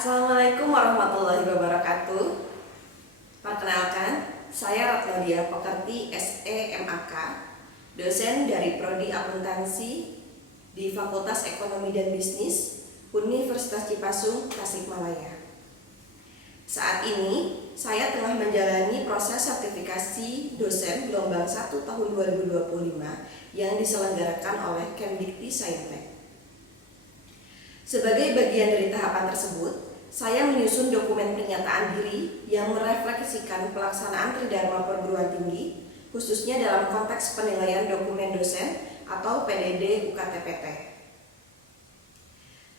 Assalamualaikum warahmatullahi wabarakatuh. Perkenalkan, saya Ratnadia Pekerti SEMAK, dosen dari Prodi Akuntansi di Fakultas Ekonomi dan Bisnis Universitas Cipasung, Tasikmalaya. Saat ini, saya tengah menjalani proses sertifikasi dosen gelombang 1 tahun 2025 yang diselenggarakan oleh Kemdikti-Saintek. Sebagai bagian dari tahapan tersebut, saya menyusun dokumen pernyataan diri yang merefleksikan pelaksanaan Tridharma Perguruan Tinggi, khususnya dalam konteks penilaian dokumen dosen atau PDD UKT-PT.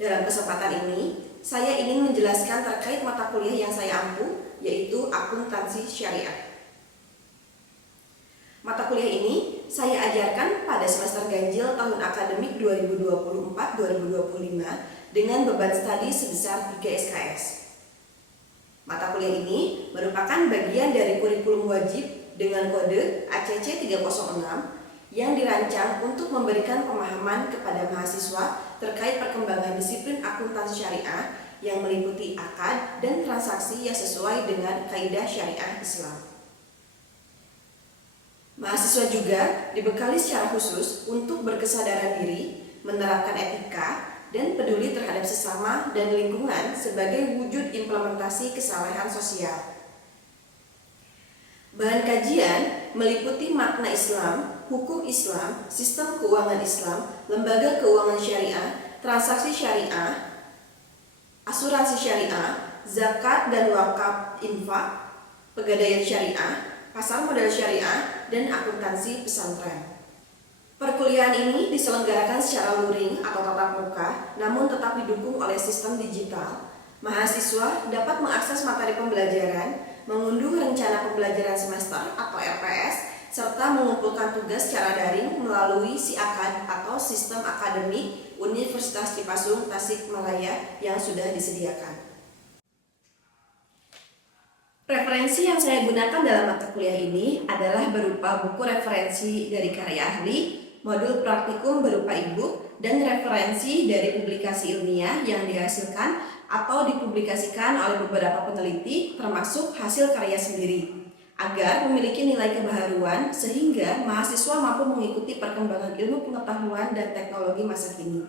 Dalam kesempatan ini, saya ingin menjelaskan terkait mata kuliah yang saya ampu, yaitu Akuntansi Syariah. Mata kuliah ini saya ajarkan pada semester ganjil tahun akademik 2024-2025 dengan beban studi sebesar 3 SKS. Mata kuliah ini merupakan bagian dari kurikulum wajib dengan kode ACC 306 yang dirancang untuk memberikan pemahaman kepada mahasiswa terkait perkembangan disiplin akuntansi syariah yang meliputi akad dan transaksi yang sesuai dengan kaidah syariah Islam. Mahasiswa juga dibekali secara khusus untuk berkesadaran diri, menerapkan etika, dan peduli terhadap sesama dan lingkungan sebagai wujud implementasi kesalehan sosial. Bahan kajian meliputi makna Islam, hukum Islam, sistem keuangan Islam, lembaga keuangan syariah, transaksi syariah, asuransi syariah, zakat dan wakaf infak, pegadaian syariah, pasar modal syariah, dan akuntansi pesantren. Perkuliahan ini diselenggarakan secara luring atau tatap muka, namun tetap didukung oleh sistem digital. Mahasiswa dapat mengakses materi pembelajaran, mengunduh rencana pembelajaran semester atau RPS, serta mengumpulkan tugas secara daring melalui SIAKAD atau Sistem Akademik Universitas Cipasung, Tasikmalaya yang sudah disediakan. Referensi yang saya gunakan dalam mata kuliah ini adalah berupa buku referensi dari karya ahli, modul praktikum berupa e-book, dan referensi dari publikasi ilmiah yang dihasilkan atau dipublikasikan oleh beberapa peneliti termasuk hasil karya sendiri, agar memiliki nilai kebaharuan sehingga mahasiswa mampu mengikuti perkembangan ilmu pengetahuan dan teknologi masa kini.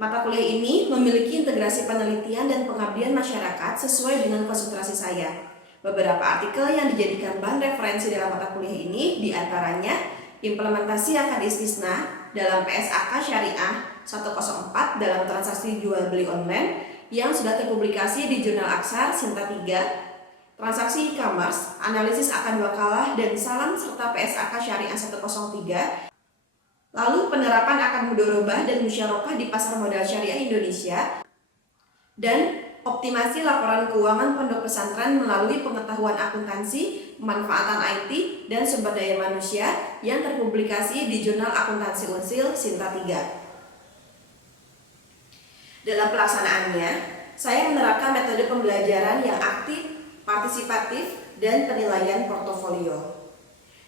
Mata kuliah ini memiliki integrasi penelitian dan pengabdian masyarakat sesuai dengan konsentrasi saya. Beberapa artikel yang dijadikan bahan referensi dalam mata kuliah ini diantaranya implementasi akad istisna dalam PSAK Syariah 104 dalam transaksi jual beli online yang sudah terpublikasi di Jurnal Aksar Sinta 3, transaksi e-commerce, analisis akad wakalah dan salam serta PSAK Syariah 103, lalu penerapan akad mudharabah dan musyarakah di pasar modal syariah Indonesia, dan optimasi laporan keuangan pondok pesantren melalui pengetahuan akuntansi, pemanfaatan IT, dan sumber daya manusia yang terpublikasi di Jurnal Akuntansi Unsil Sinta 3. Dalam pelaksanaannya, saya menerapkan metode pembelajaran yang aktif, partisipatif, dan penilaian portofolio,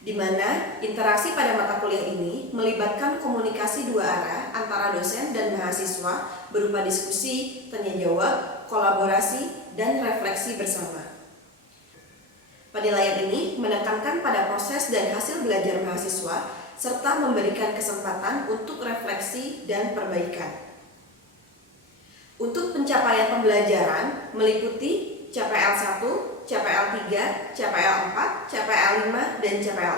di mana interaksi pada mata kuliah ini melibatkan komunikasi dua arah antara dosen dan mahasiswa berupa diskusi, tanya jawab, kolaborasi, dan refleksi bersama. Penilaian ini menekankan pada proses dan hasil belajar mahasiswa serta memberikan kesempatan untuk refleksi dan perbaikan. Untuk pencapaian pembelajaran meliputi CPL 1, CPL 3, CPL 4, CPL 5, dan CPL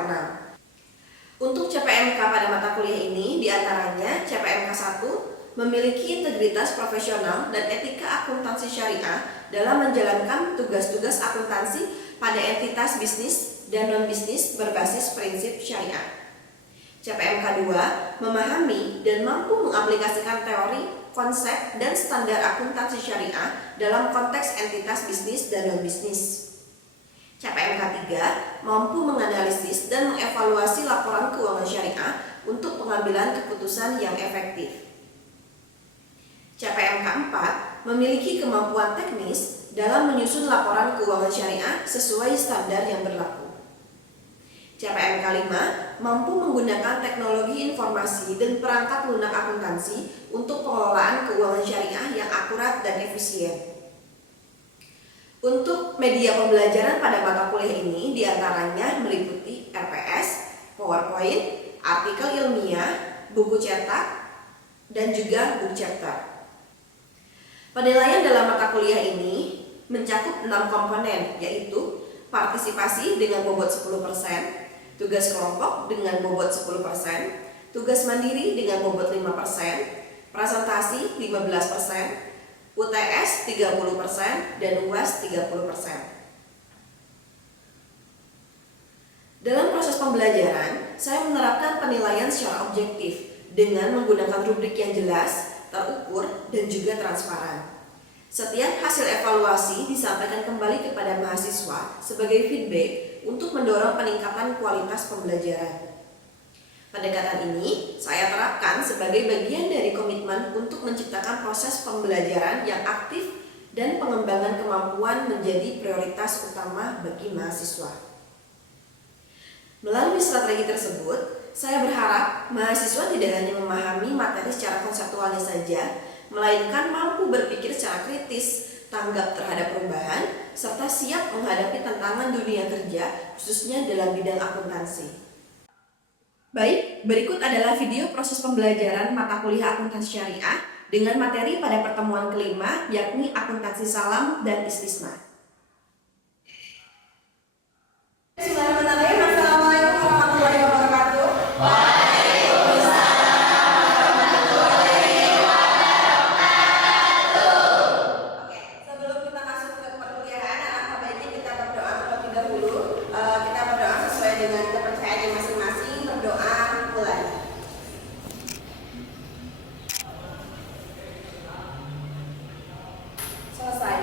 6. Untuk CPMK pada mata kuliah ini diantaranya CPMK 1 memiliki integritas profesional dan etika akuntansi syariah dalam menjalankan tugas-tugas akuntansi pada entitas bisnis dan non-bisnis berbasis prinsip syariah. CPMK 2 memahami dan mampu mengaplikasikan teori, konsep, dan standar akuntansi syariah dalam konteks entitas bisnis dan non-bisnis. CPMK 3 mampu menganalisis dan mengevaluasi laporan keuangan syariah untuk pengambilan keputusan yang efektif. CPMK 4 memiliki kemampuan teknis dalam menyusun laporan keuangan syariah sesuai standar yang berlaku. CPMK 5 mampu menggunakan teknologi informasi dan perangkat lunak akuntansi untuk pengelolaan keuangan syariah yang akurat dan efisien. Untuk media pembelajaran pada mata kuliah ini diantaranya meliputi RPS, PowerPoint, artikel ilmiah, buku cetak, dan juga book chapter. Penilaian dalam mata kuliah ini mencakup 6 komponen, yaitu partisipasi dengan bobot 10%, tugas kelompok dengan bobot 10%, tugas mandiri dengan bobot 5%, presentasi 15%, UTS 30%, dan UAS 30%. Dalam proses pembelajaran, saya menerapkan penilaian secara objektif dengan menggunakan rubrik yang jelas, terukur, dan juga transparan. Setiap hasil evaluasi disampaikan kembali kepada mahasiswa sebagai feedback untuk mendorong peningkatan kualitas pembelajaran. Pendekatan ini saya terapkan sebagai bagian dari komitmen untuk menciptakan proses pembelajaran yang aktif dan pengembangan kemampuan menjadi prioritas utama bagi mahasiswa. Melalui strategi tersebut, saya berharap mahasiswa tidak hanya memahami materi secara konseptualnya saja, melainkan mampu berpikir secara kritis, tanggap terhadap perubahan, serta siap menghadapi tantangan dunia kerja, khususnya dalam bidang akuntansi. Baik, berikut adalah video proses pembelajaran mata kuliah akuntansi syariah dengan materi pada pertemuan kelima, yakni akuntansi salam dan istisna. Bismillahirrahmanirrahim. Assalamualaikum warahmatullahi wabarakatuh. Oke, sebelum kita masuk ke perkuliahan, alangkah baiknya kita berdoa terlebih dahulu. Kita berdoa sesuai dengan kepercayaan masing-masing. Berdoa mulai. Selesai.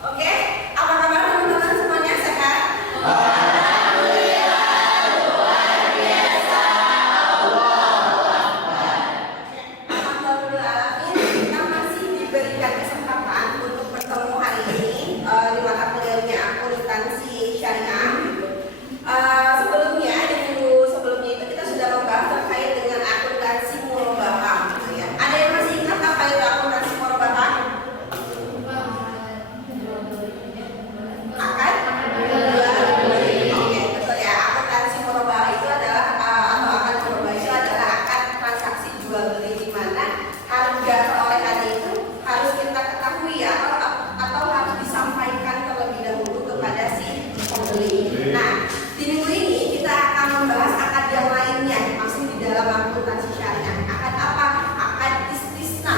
Oke, apa kabar teman-teman semuanya, sehat? Alhamdulillah, luar biasa. Alhamdulillah, kita masih diberikan kesempatan untuk bertemu hari ini di mata kuliahnya akuntansi syariah. Sebelumnya di minggu sebelumnya itu kita sudah membahas terkait dengan akuntansi murabahah, gitu ya. Ada yang masih ingat apa itu akuntansi murabahah? Akan Oke, betul ya. Akuntansi murabahah itu adalah atau akan murabahah itu adalah akad transaksi jual beli di mana harga perolehannya itu harus kita ketahui ya, atau harus disampaikan terlebih dahulu kepada si pembeli. Nah, di minggu ini kita akan membahas akad yang lainnya, masih di dalam akuntansi syariah. Akad apa? Akad istisna.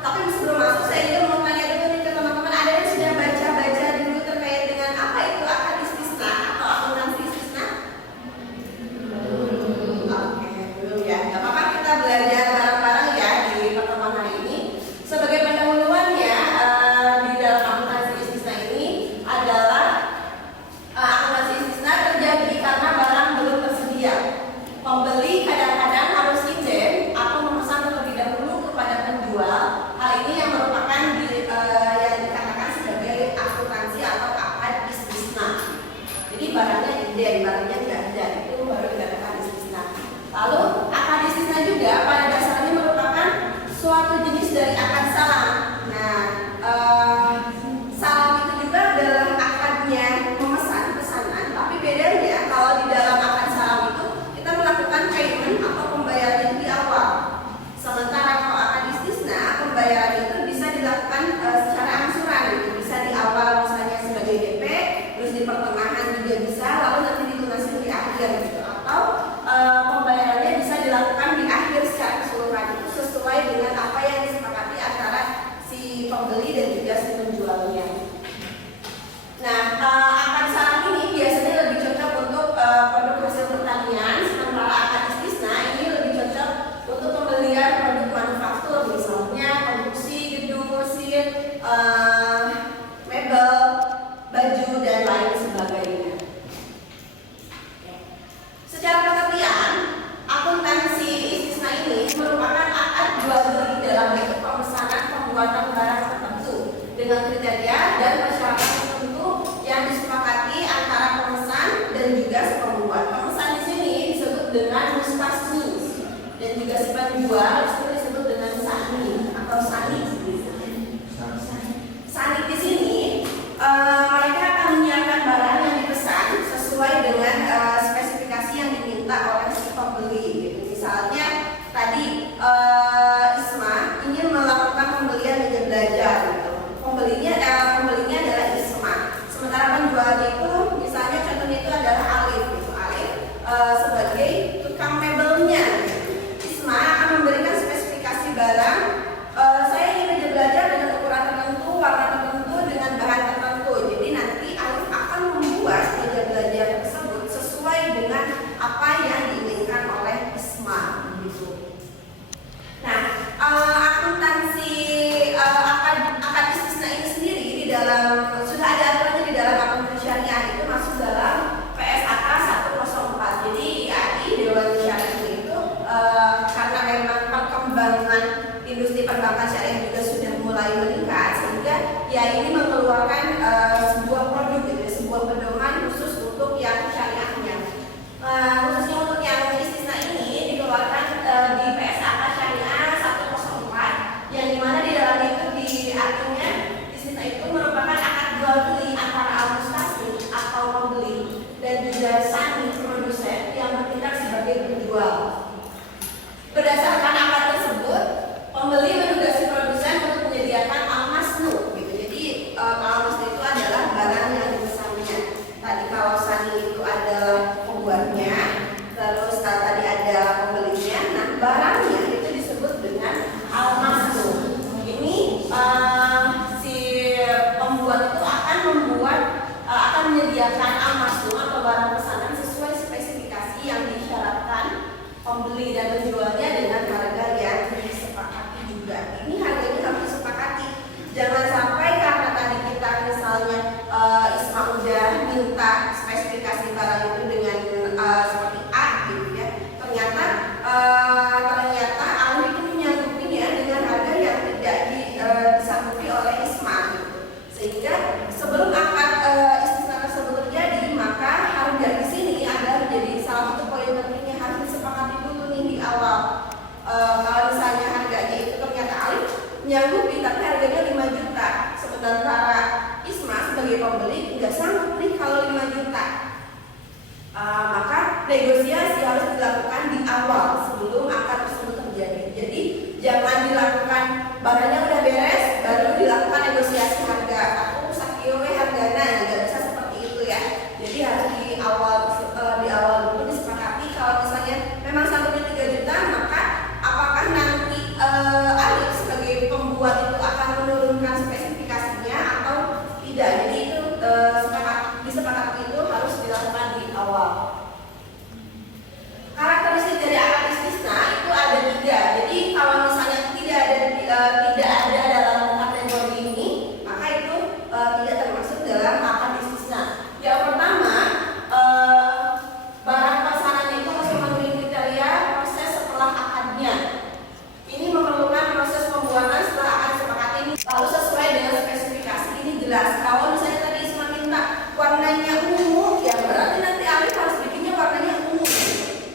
Tapi sebelum masuk saya juga mau tanya dulu nih ke teman-teman, ada yang sudah baca-baca dulu terkait dengan apa itu akad istisna atau akuntansi istisna? Oke, belum ya. Gak apa-apa, kita belajar bareng-bareng ya di pertemuan hari ini. Sebagai pendahuluan ya, di dalam akuntansi istisna ini adalah akuntansi istisna terjadi karena barang belum tersedia. Pembeli kadang-kadang harus inden atau memesan terlebih dahulu kepada penjual. Hal ini yang merupakan yang dikatakan sebagai akuntansi atau akad istisna. Jadi barangnya inden, barangnya tidak ada, itu baru dikatakan istisna. Lalu akad istisna juga pada dasarnya merupakan suatu jenis dari akad salam. Nah, salam itu juga adalah akadnya memesan pesanan, tapi bedanya kalau di dalam akad salam itu kita melakukan payment atau pembayaran di awal. Sementara kalau akad istisna, pembayaran itu bisa dilakukan secara angsuran, gitu. Bisa di awal misalnya sebagai DP, terus di pertengahan juga bisa, lalu nanti dilunasi di akhir gitu. Atau pembayarannya bisa dilakukan di akhir secara keseluruhan, itu sesuai dengan apa yang disepakati antara si pembeli dan juga si penjualnya. Nah, akad salam ini biasanya lebih cocok untuk produk hasil pertanian, sementara akad istisna ini lebih cocok untuk pembelian produk manufaktur, misalnya konstruksi, gedung, mesin, mebel, baju, dan lain sebagainya. Secara pengertian, akuntansi istisna ini merupakan akad jual beli dalam bentuk pemesanan pembuatan barang tertentu dengan kriteria dan persyaratan tertentu yang disepakati antara pemesan dan juga si pembuat. Pemesan di sini disebut dengan mustasni dan juga si penjual itu disebut dengan sani atau sani. sudah ada aturannya di dalam akun syariah, itu masuk dalam PSAK 104. Jadi IAI Dewan Syariah itu karena memang perkembangan industri perbankan syariah juga sudah mulai meningkat, sehingga IAI ini mengeluarkan sebuah produk gitu, sebuah pedoman khusus untuk yang syariahnya. Khususnya untuk yang istisna ini dikeluarkan di PSAK Syariah 104, yang dimana di dalamnya itu artinya istisna itu merupakan akad jual beli antara al-mustasni atau pembeli dan juga sani produsen yang bertindak sebagai penjual. Berdasarkan akad tersebut, pembeli menugasi produsen untuk menyediakan al-masnu gitu. Jadi al-masnu itu adalah barang yang dipesannya. Tadi kalau sani itu adalah pembuatnya, terus tadi ada pembelinya. Nah, barangnya itu disebut dengan al-masnu. Ini si pembuat itu akan menyediakan al-masnu atau barang pesanan sesuai spesifikasi yang disyaratkan pembeli dan penjualnya dengan harga yang disepakati juga. Ini harganya harus disepakati. Jangan sampai karena tadi kita misalnya ISMA udah minta spesifikasi barang itu dengan seperti A gitu ya. Ternyata ahli itu menyanggupinya ya dengan harga yang tidak disanggupi oleh ISMA gitu. Sehingga sebelum akad istisna tersebut terjadi, maka harga di sini adalah menjadi salah satu poin pentingnya, harus disepakati dulu nih di awal. Kalau misalnya harganya itu ternyata alif menyanggupi tapi harganya 5 juta, sementara ISMA sebagai pembeli nggak sanggup nih kalau 5 juta. Maka negosiasi harus dilakukan di awal sebelum akad tersebut terjadi. Jadi jangan dilakukan barangnya udah beres baru dilakukan negosiasi harga. Aku sakio harganya, nggak bisa seperti itu ya. Jadi harus di awal dulu disepakati. Kalau misalnya memang sanggupnya 3 juta, maka apakah nanti Alif sebagai pembuat itu akan menurunkan spesifikasinya atau tidak? Jadi itu disepakati itu harus dilakukan di awal. Karakteristik dari akad istisna itu ada 3. Jadi kalau misalnya tidak ada dalam kategori ini, maka itu tidak termasuk dalam akad istisna. Yang pertama, barang pesanannya itu harus memenuhi kriteria proses setelah akadnya. Ini memerlukan proses pembuatan setelah akad disepakati ini lalu sesuai dengan spesifikasi. Ini jelas. Kalau misalnya tadi ISMA minta warnanya ungu, ya berarti nanti Alif harus bikinnya warnanya ungu.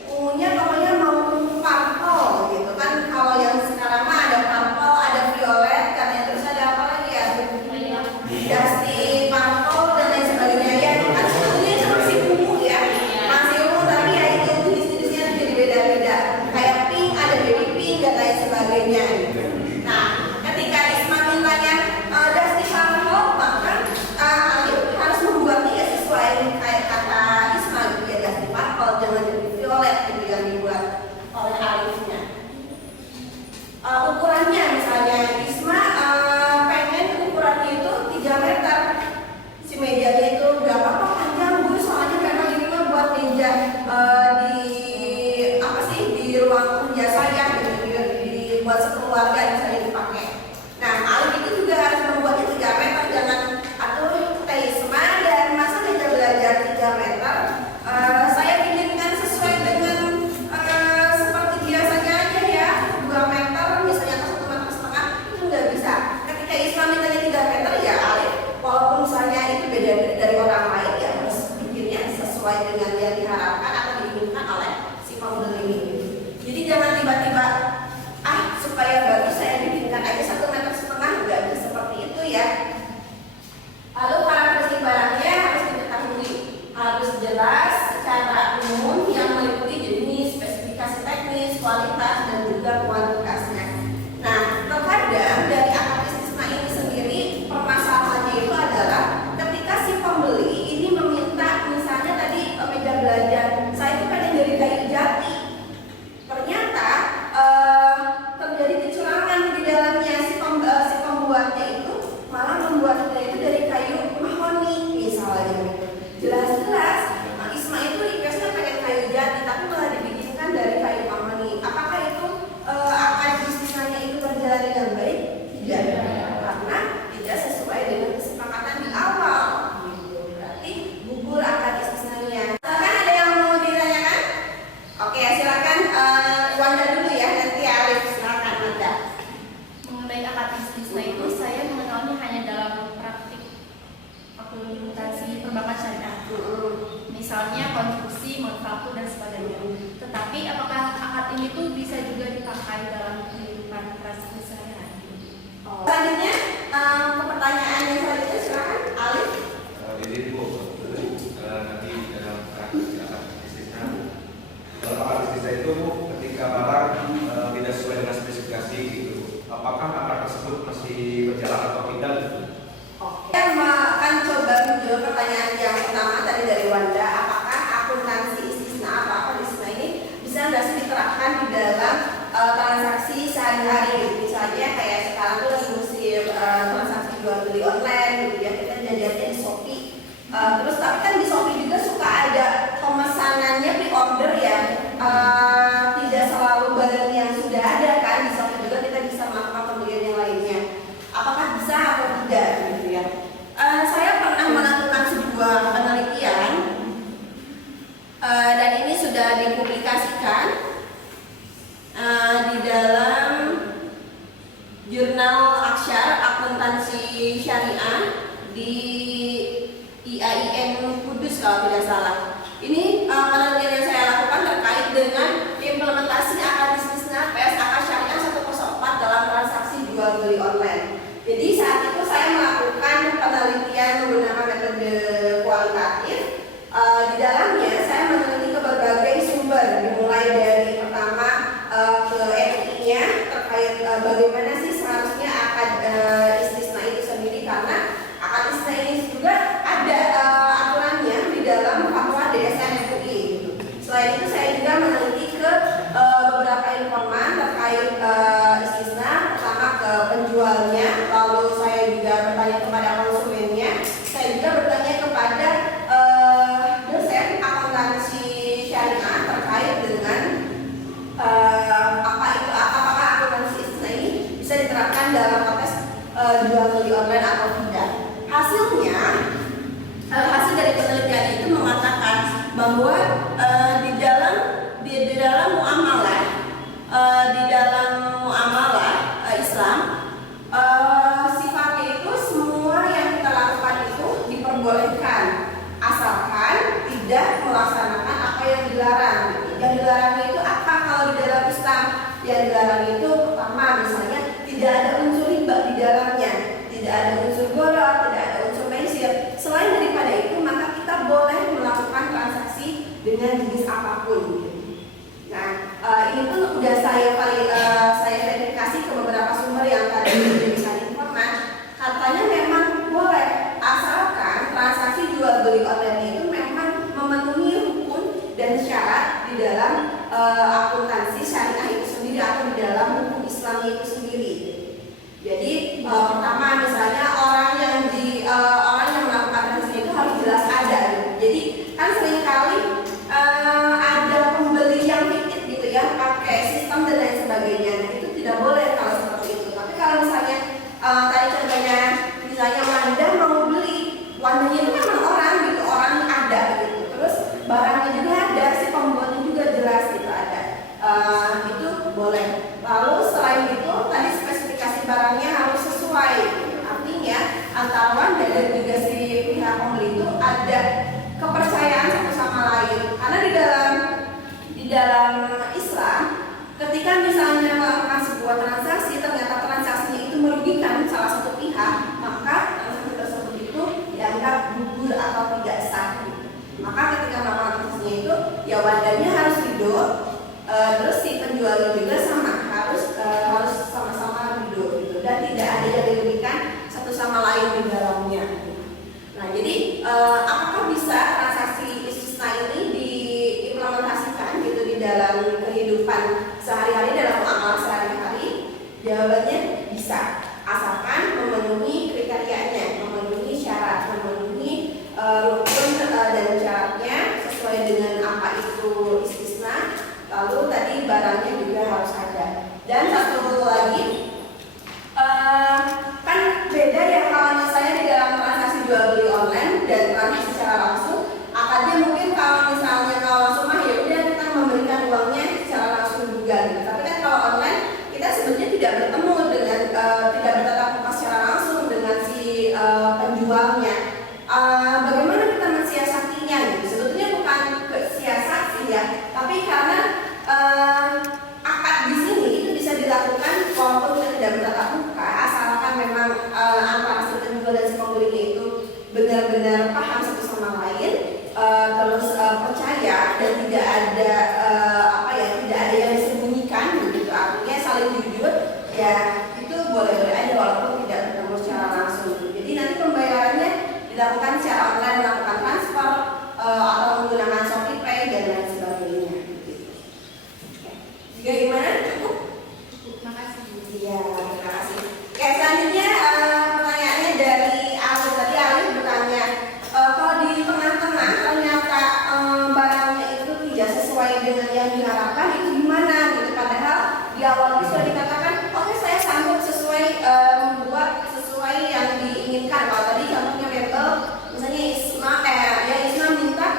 Ungunya pokoknya mau ungu purple gitu kan. Kalau yang sekarang mah ada purple, ada violet, karena terus ada apa lagi ya? Dusty purple dan lain sebagainya. Ya kan sebetulnya itu masih ungu ya, masih ungu, tapi ya itu jenis-jenisnya jadi beda-beda. Kayak pink, ada baby pink dan lain sebagainya gitu. Nah, ketika ISMA mintanya Dusty purple, maka Alif harus membuatnya ya sesuai kayak misalnya konstruksi, manufaktur dan sebagainya. Tetapi apakah akad ini tuh bisa juga dipakai dalam kehidupan transaksi sehari-hari? Selanjutnya ke pertanyaan yang selanjutnya, silakan Alif. Jadi Bu, nanti dalam transaksi akad istisna, dalam akad istisna itu Bu, ketika barang tidak sesuai dengan spesifikasi gitu, apakah akad tersebut masih berjalan atau tidak? Oke, akan coba menjawab pertanyaan yang pertama tadi dari Wanda, apakah akuntansi istisna atau akad istisna ini bisa nggak sih diterapkan di dalam transaksi sehari-hari? Misalnya kayak sekarang tuh lagi musim transaksi jual beli online gitu ya, kita jajannya di Shopee. Terus tapi kan di Shopee juga suka ada pemesanannya pre-order ya, tidak selalu barang yang sudah ada kan, di Shopee juga kita bisa melakukan pembelian yang lainnya. Apakah bisa atau tidak gitu ya? Saya pernah melakukan sebuah penelitian dan ini sudah dipublikasikan di dalam jurnal Aksyar Akuntansi Syariah di IAIN Kudus kalau tidak salah. Ini penelitian yang saya lakukan terkait dengan implementasi akad istisna PSAK Syariah 104 dalam transaksi jual beli online. Jadi saat itu saya melakukan penelitian menggunakan metode kualitatif. Di dalamnya saya meneliti ke berbagai sumber, dimulai dari pertama ke MUI-nya terkait bagaimana sih seharusnya akad istisna itu sendiri, karena akad istisna ini juga ada aturannya di dalam fatwa DSN MUI. Gitu. Selain itu saya juga meneliti ke beberapa informan terkait istisna, pertama ke penjualnya, lalu saya juga bertanya kepada konsumennya, saya juga bertanya kepada dosen akuntansi syariah terkait dengan apakah akuntansi istisna ini bisa diterapkan dalam konteks jual beli online atau tidak. Hasilnya, hasil dari penelitian itu mengatakan bahwa di dalam muamalah Islam, sifatnya itu semua yang kita lakukan itu diperbolehkan asalkan tidak melaksanakan apa yang dilarang. Yang dilarang itu apa kalau di dalam Islam? Yang dilarang itu pertama misalnya tidak ada unsur riba di dalamnya, tidak ada unsur gharar, tidak ada unsur maisir. Selain daripada itu, maka kita boleh melakukan transaksi dengan jenis apapun. Nah, ini pun sudah saya verifikasi ke beberapa sumber yang tadi diberikan informan. Katanya memang boleh asalkan transaksi jual beli online itu memang memenuhi hukum dan syarat di dalam akuntansi syariah itu sendiri atau di dalam hukum Islam itu sendiri. Jadi pertama misalnya orang yang melakukan transaksi itu harus jelas ada. Jadi kan seringkali ada pembeli yang fiktif gitu ya, pakai sistem dan lain sebagainya. Nah, itu tidak boleh kalau seperti itu. Tapi kalau misalnya tadi contohnya misalnya Wanda mau beli, Wandanya itu memang orang gitu, orang ada gitu. Terus barangnya juga ada, si pembuatnya juga jelas gitu ada. Itu boleh. Lalu selain itu tadi spesifikasi barangnya harus sesuai. Artinya antara Wanda dan juga si pihak pembeli itu ada kepercayaan satu sama lain. Karena di dalam Islam, ketika misalnya melakukan sebuah transaksi, ternyata transaksinya itu merugikan salah satu pihak, maka transaksi tersebut itu dianggap gugur atau tidak sah. Maka ketika melakukan transaksinya itu, ya Wandanya harus ridho, terus si penjualnya juga harus sama-sama ridho gitu, dan tidak ada yang dirugikan satu sama lain di dalamnya. Nah, jadi apakah bisa transaksi istisna ini diimplementasikan gitu di dalam kehidupan sehari-hari, dalam muamalah sehari-hari? Jawabannya bisa, asalkan memenuhi kriterianya, memenuhi syarat, memenuhi rukun dan syaratnya sesuai dengan apa itu istisna. Lalu tadi barangnya juga harus ada. Dan satu lagi, kan beda ya kalau misalnya di dalam transaksi jual beli online dan transaksi secara langsung. Akadnya mungkin kalau langsung mah ya udah kita memberikan uangnya secara langsung juga gitu. Tapi kan kalau online kita sebenarnya tidak bertemu dengan tidak bertatap muka secara langsung dengan si penjualnya. Bagaimana kita mensiasatinya gitu? Sebetulnya benar-benar paham satu sama lain, terus percaya dan tidak ada tidak ada yang disembunyikan begitu, artinya saling jujur ya, itu boleh-boleh aja walaupun tidak bertemu secara langsung. Jadi nanti pembayarannya dilakukan secara online, melakukan transfer atau menggunakan Shopee Pay dan lain sebagainya. Juga gimana? Cukup? Terima kasih Bu. Iya, terima kasih. Oke, selanjutnya pertanyaannya dari Alif. Tadi Alif bertanya, kalau di tengah-tengah ternyata barangnya itu tidak sesuai dengan yang diharapkan, itu gimana gitu? Padahal di awal itu sudah dikatakan, oke saya sanggup sesuai membuat sesuai yang diinginkan. Kalau tadi contohnya mebel, misalnya Isma minta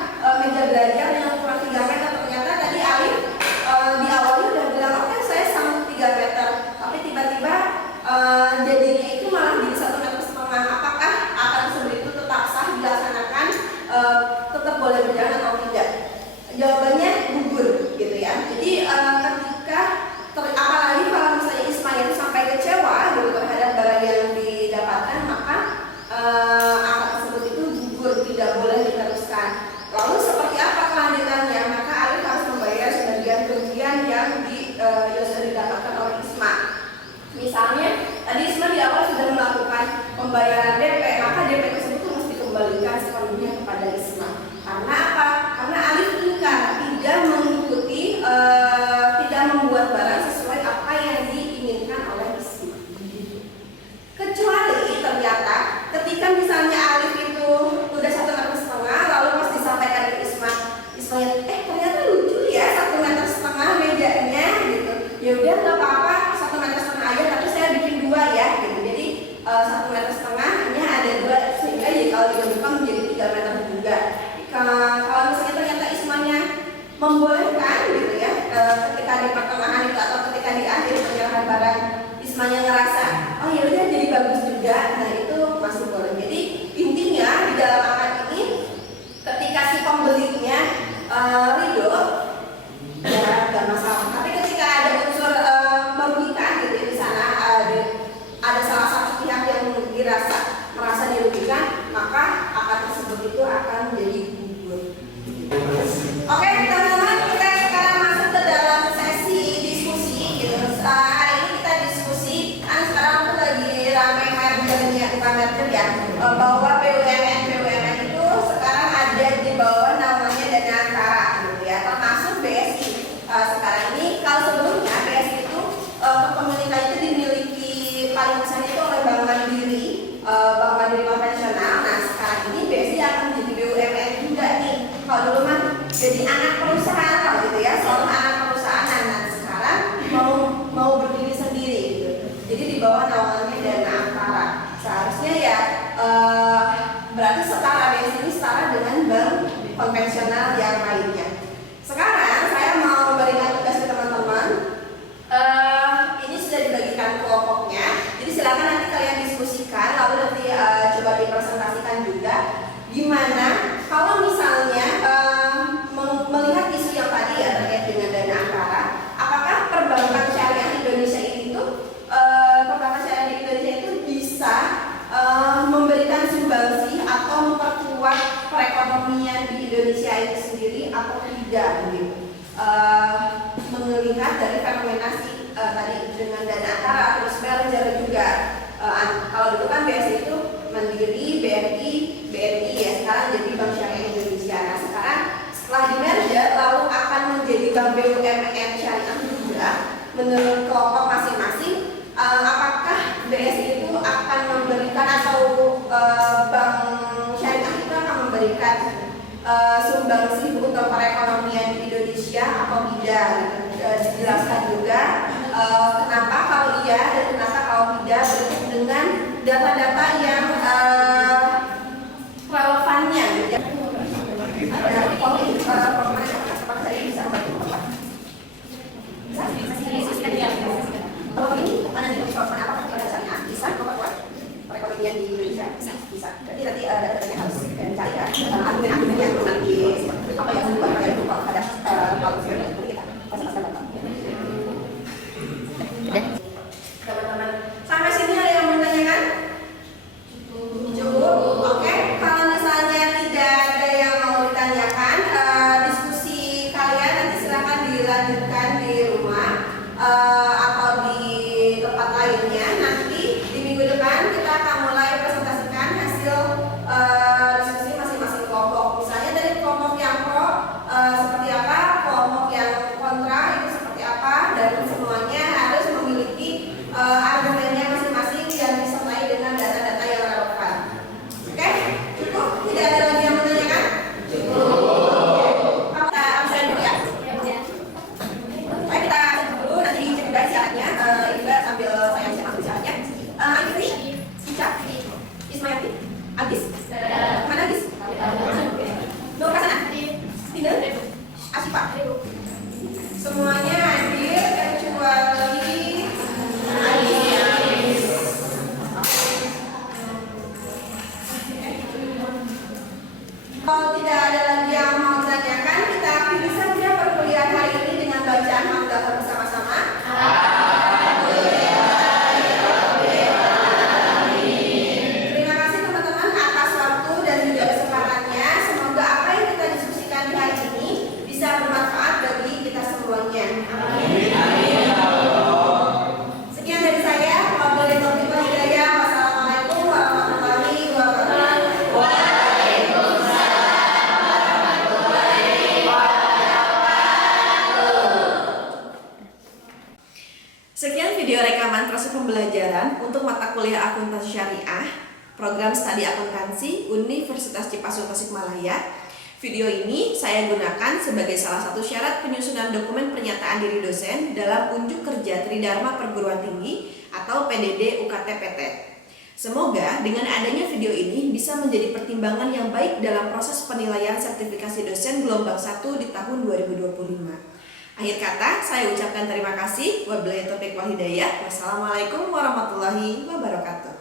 meja belajar yang ukuran 3 meter, ternyata tadi Alif di awalnya udah bilang oke saya sanggup 3 meter, tapi tiba-tiba jadinya itu malah jadi 1,5 meter. Apakah akan seperti itu tetap sah dilaksanakan, tetap boleh berjalan atau tidak? Jawabannya gugur gitu ya. Jadi ketika apalagi kalau misalnya Ismail itu sampai kecewa gitu terhadap barang yang didapatkan, maka akad tersebut itu gugur, tidak boleh diteruskan. Lalu seperti apa kelanjutannya? Maka Alif harus membayar sebagian kerugian yang sudah didapatkan oleh Isma. Misalnya tadi Isma di awal sudah melakukan pembayaran DP, maka DP tersebut harus dikembalikan sepenuhnya kepada Isma. Karena apa? Karena Alif ingkar, tidak mengikuti, tidak membuat barang sesuai apa yang diinginkan oleh Isma. Kecuali ternyata ketika misalnya Alif itu udah 1,5 meter, lalu pas disampaikan ke Isma ternyata lucu ya 1,5 meter mejanya gitu. Ya udah nggak apa-apa 1,5 meter aja, tapi saya bikin 2 ya gitu. Jadi 1,5 meter-nya ada 2 sehingga ya kalau digabungkan menjadi 3 meter juga. Kalau misalnya ternyata Ismanya membolehkan gitu ya, ketika di pertengahan itu atau ketika di akhir penyerahan barang Ismanya ngerasa oh ya udah jadi bagus juga, nah itu masih boleh. Jadi intinya di dalam akad ini ketika si pembelinya ridho ya nggak masalah, tapi ketika ada unsur merugikan gitu ya, di sana ada salah satu pihak yang merasa dirugikan, maka akad tersebut itu akan menjadi gugur. Oke teman-teman, kita sekarang masuk ke dalam sesi diskusi gitu. Hari ini kita diskusi, kan sekarang aku lagi ramai merger ya, bahwa BUMN itu sekarang ada di bawah namanya Dana Antara gitu ya, termasuk BSI. Sekarang ini kalau sebelumnya BSI itu kepemilikan itu dimiliki paling besar itu oleh Bank Mandiri konvensional. Nah sekarang ini BSI akan menjadi BUMN juga nih. Kalau dulu mah jadi anak perusahaan gitu ya, seorang anak perusahaan. Nah sekarang mau berdiri sendiri gitu. Jadi di bawah naungannya Dana Antara. Seharusnya ya berarti setara, BSI ini setara dengan bank konvensional yang lainnya. Sekarang saya mau memberikan tugas ke teman-teman. Ini sudah dibagikan kelompoknya. Jadi silakan nanti kalian diskusikan, lalu nanti coba dipresentasikan juga. Gimana kalau misalnya melihat isu yang tadi ya terkait dengan Dana Antara, apakah perbankan syariah Indonesia ini tuh perbankan syariah di Indonesia itu bisa memberikan sumbangsi atau memperkuat perekonomian di Indonesia itu sendiri atau tidak gitu. Melihat dari fermentasi tadi dengan Dana Antara terus merger juga. Kalau dulu kan BSI itu Mandiri, BRI, BNI ya, sekarang jadi Bank Syariah Indonesia. Nah sekarang setelah di merger lalu akan menjadi Bank BUMN Syariah juga. Menurut kelompok masing-masing, apakah BSI itu akan memberikan atau Bank Syariah itu akan memberikan sumbangsi untuk perekonomian di Indonesia atau tidak gitu. Dijelaskan juga kenapa kalau iya dan kenapa kalau tidak, berikut dengan data-data yang relevannya gitu. Perekonomian di Indonesia bisa. Jadi nanti datanya harus dicari ya. Argumen-argumen yang nanti apa yang membuat kalian lupa pada kalau kita pasang-pasang data. Teman-teman, sampai sini ada yang menanyakan? Cukup. Oke. Mana Gis? Nur ke sana? Tinggal? Asyifa? Semuanya hadir kecuali kalau tidak ada lagi yang mau ditanyakan, kita akhiri saja perkuliahan hari ini dengan bacaan hamdalah bersama-sama. Terima kasih teman-teman atas waktu dan juga kesempatannya. Semoga apa yang kita diskusikan di hari ini bisa bermanfaat bagi kita semuanya. Sekian dari saya. Wabillahi taufiq wal hidayah. Wassalamualaikum warahmatullahi wabarakatuh. Sekian video rekaman proses pembelajaran untuk mata kuliah akuntansi syariah, program studi akuntansi Universitas Cipasung Tasikmalaya. Video ini saya gunakan sebagai salah satu syarat penyusunan dokumen pernyataan diri dosen dalam unjuk kerja Tridharma Perguruan Tinggi atau PDD UKT-PT. Semoga dengan adanya video ini bisa menjadi pertimbangan yang baik dalam proses penilaian sertifikasi dosen gelombang 1 di tahun 2025. Akhir kata, saya ucapkan terima kasih. Wabillahi taufiq wal hidayah. Wassalamualaikum warahmatullahi wabarakatuh.